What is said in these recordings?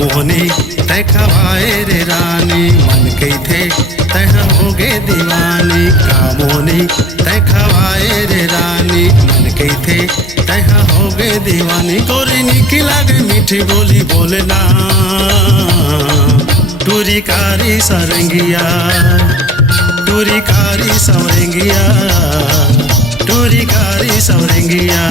मोहनी तय खवाए रे रानी मन कही थे तह होगे दीवानी का मोहनी तय खवाए रे रानी मन कही थे तह होगे दीवानी गोरी निकी लागे मीठी बोली बोलना टूरी कारी सरंगिया टूरी कारी सवरेंगिया टूरी कारी सवरेंगिया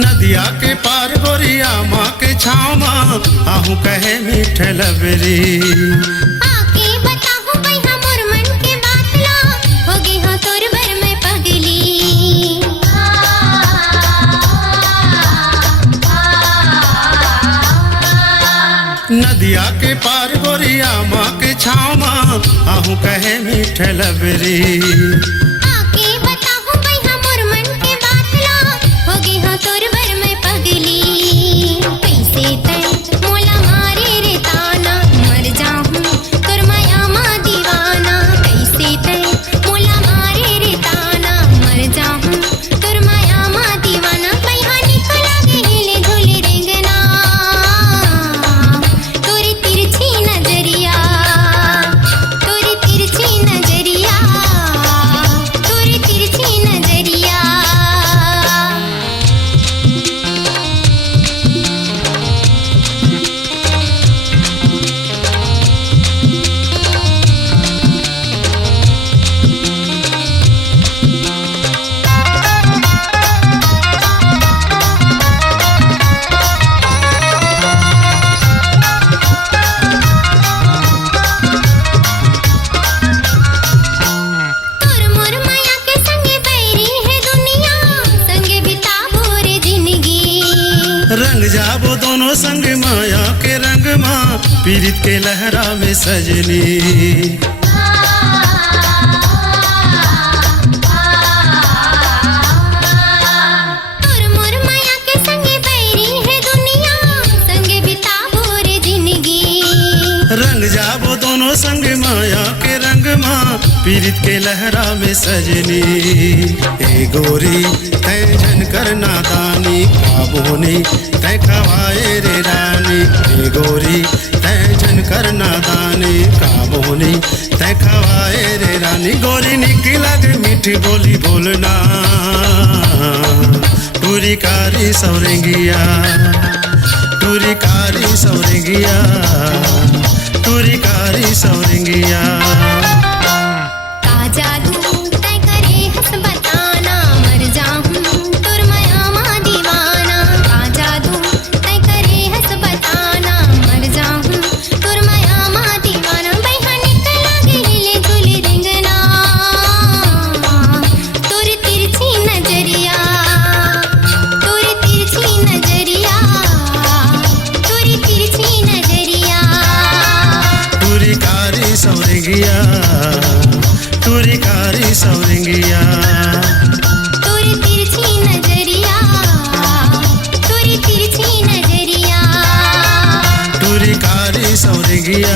नदिया के पार गोरिया माँ के छाँव माँ आहू कहे मीठे लबरी आके बताहूँ भैया मोर मन के बात ला होगी हाँ तोर भर में पगली नदिया के पार गोरिया माँ के छाँव माँ आहू कहे मीठे लबरी तोर भर में पगली कैसे तय मोला मारे रे ताना मर जाऊं तोर माया माँ दीवाना कैसे तय मोला मारे रे ताना मर जाऊं तोर माया माँ दीवाना पैहा निकला के हिले झूले रेंगना तोरी तिरछी नजरिया तोरी तिरछी नजरिया तोरी तिरछी नजरिया रंग जाबो दोनों संग माया के रंग माँ पीरित के लहरा में सजनी तोर मोर माया के संगे बैरी है दुनिया संगे बिताबो रे जिंदगी रंग जाबो दोनों संग माया के रंग माँ पीरित के लहरा में सजनी ए गोरी तय जन कर नादानी काबोनी तय खवाए रे रानी ए गोरी तय जन कर नादानी काबोनी तय खवाए रे रानी गोरी निकी लगे मीठी बोली बोलना टूरी कारी सवरेंगिया टूरी कारी सवरेंगिया टूरी कारी सवरेंगिया सवरेंगिया टूरी कारी सवरेंगिया तोरी तिरछी नजरिया तोरी तिरछी नजरिया टूरी कारी सवरेंगिया